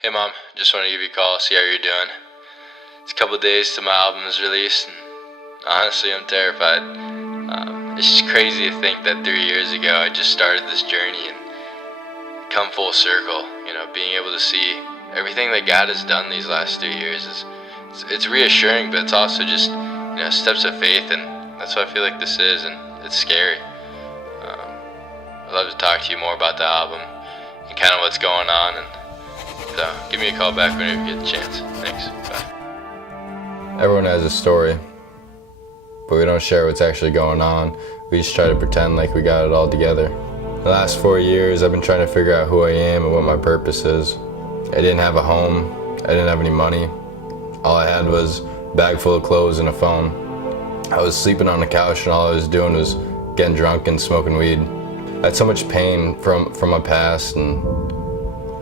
Hey mom, just want to give you a call, see how you're doing. It's a couple of days till my album is released, and honestly I'm terrified. It's just crazy to think that 3 years ago I just started this journey and come full circle. Being able to see everything that God has done these last 3 years it's reassuring, but it's also just steps of faith, and that's what I feel like this is, and it's scary. I'd love to talk to you more about the album and kind of what's going on, and so give me a call back whenever you get the chance. Thanks. Bye. Everyone has a story, but we don't share what's actually going on. We just try to pretend like we got it all together. The last 4 years, I've been trying to figure out who I am and what my purpose is. I didn't have a home. I didn't have any money. All I had was a bag full of clothes and a phone. I was sleeping on the couch, and all I was doing was getting drunk and smoking weed. I had so much pain from my past, and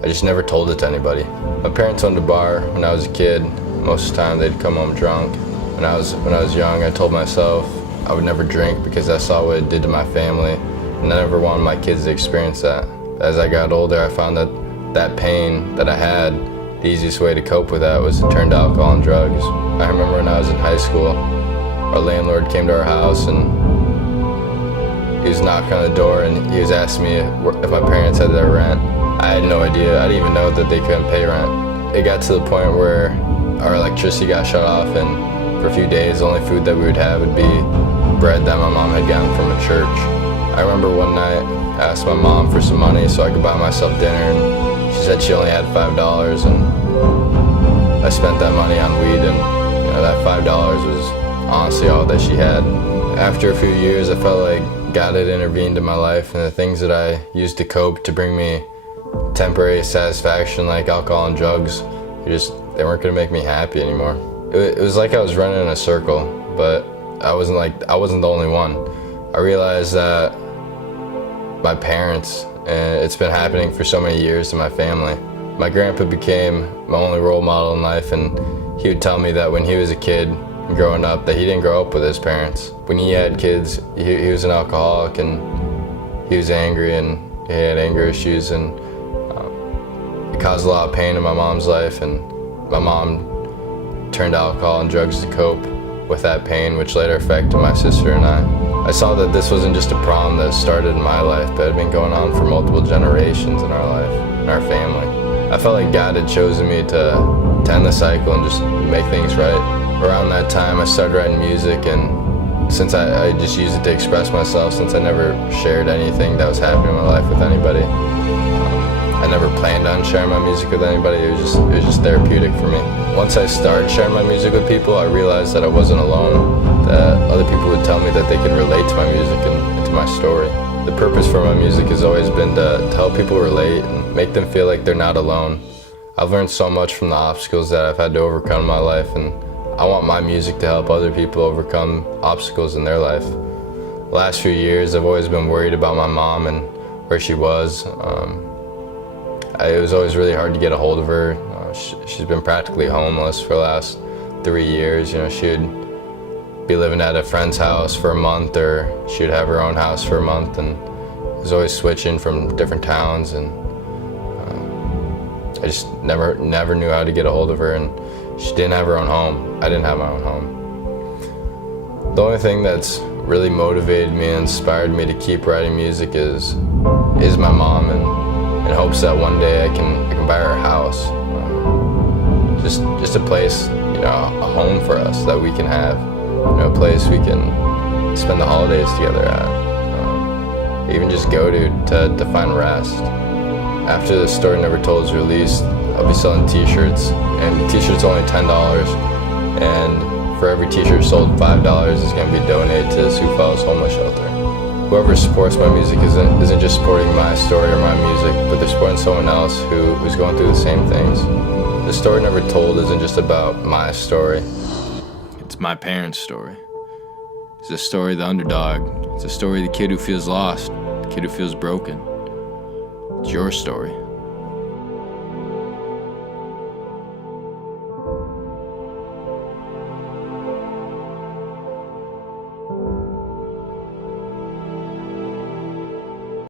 I just never told it to anybody. My parents owned a bar when I was a kid. Most of the time they'd come home drunk. When I was young, I told myself I would never drink because I saw what it did to my family, and I never wanted my kids to experience that. As I got older, I found that pain that I had, the easiest way to cope with that was to turn to alcohol and drugs. I remember when I was in high school, our landlord came to our house and he was knocking on the door and he was asking me if my parents had their rent. I had no idea. I didn't even know that they couldn't pay rent. It got to the point where our electricity got shut off, and for a few days the only food that we would have would be bread that my mom had gotten from a church. I remember one night I asked my mom for some money so I could buy myself dinner, and she said she only had $5, and I spent that money on weed, and that $5 was honestly all that she had. After a few years, I felt like God had intervened in my life, and the things that I used to cope to bring me temporary satisfaction, like alcohol and drugs, they weren't going to make me happy anymore. It was like I was running in a circle, but I wasn't the only one. I realized that my parents, and it's been happening for so many years to my family. My grandpa became my only role model in life, and he would tell me that when he was a kid growing up, that he didn't grow up with his parents. When he had kids, he was an alcoholic, and he was angry, and he had anger issues, and it caused a lot of pain in my mom's life, and my mom turned to alcohol and drugs to cope with that pain, which later affected my sister and I saw that this wasn't just a problem that started in my life, but had been going on for multiple generations in our life, in our family. I felt like God had chosen me to end the cycle and just make things right. Around that time, I started writing music, and since I just used it to express myself, since I never shared anything that was happening in my life with anybody. I never planned on sharing my music with anybody. It was just therapeutic for me. Once I started sharing my music with people, I realized that I wasn't alone, that other people would tell me that they could relate to my music and to my story. The purpose for my music has always been to help people relate and make them feel like they're not alone. I've learned so much from the obstacles that I've had to overcome in my life, and I want my music to help other people overcome obstacles in their life. The last few years, I've always been worried about my mom and where she was. It was always really hard to get a hold of her. She's been practically homeless for the last 3 years. She would be living at a friend's house for a month, or she would have her own house for a month, and it was always switching from different towns, and I just never knew how to get a hold of her, and she didn't have her own home. I didn't have my own home. The only thing that's really motivated me and inspired me to keep writing music is my mom, and in hopes that one day I can buy her a house, just a place, a home for us that we can have, a place we can spend the holidays together at, even just go to find rest. After The Story Never Told is released, I'll be selling t-shirts, and t-shirts are only $10, and for every t-shirt sold, $5 is going to be donated to the Sioux Falls Homeless Shelter. Whoever supports my music isn't just supporting my story or my music, but they're supporting someone else who's going through the same things. The Story Never Told isn't just about my story. It's my parents' story. It's the story of the underdog. It's the story of the kid who feels lost, the kid who feels broken. It's your story.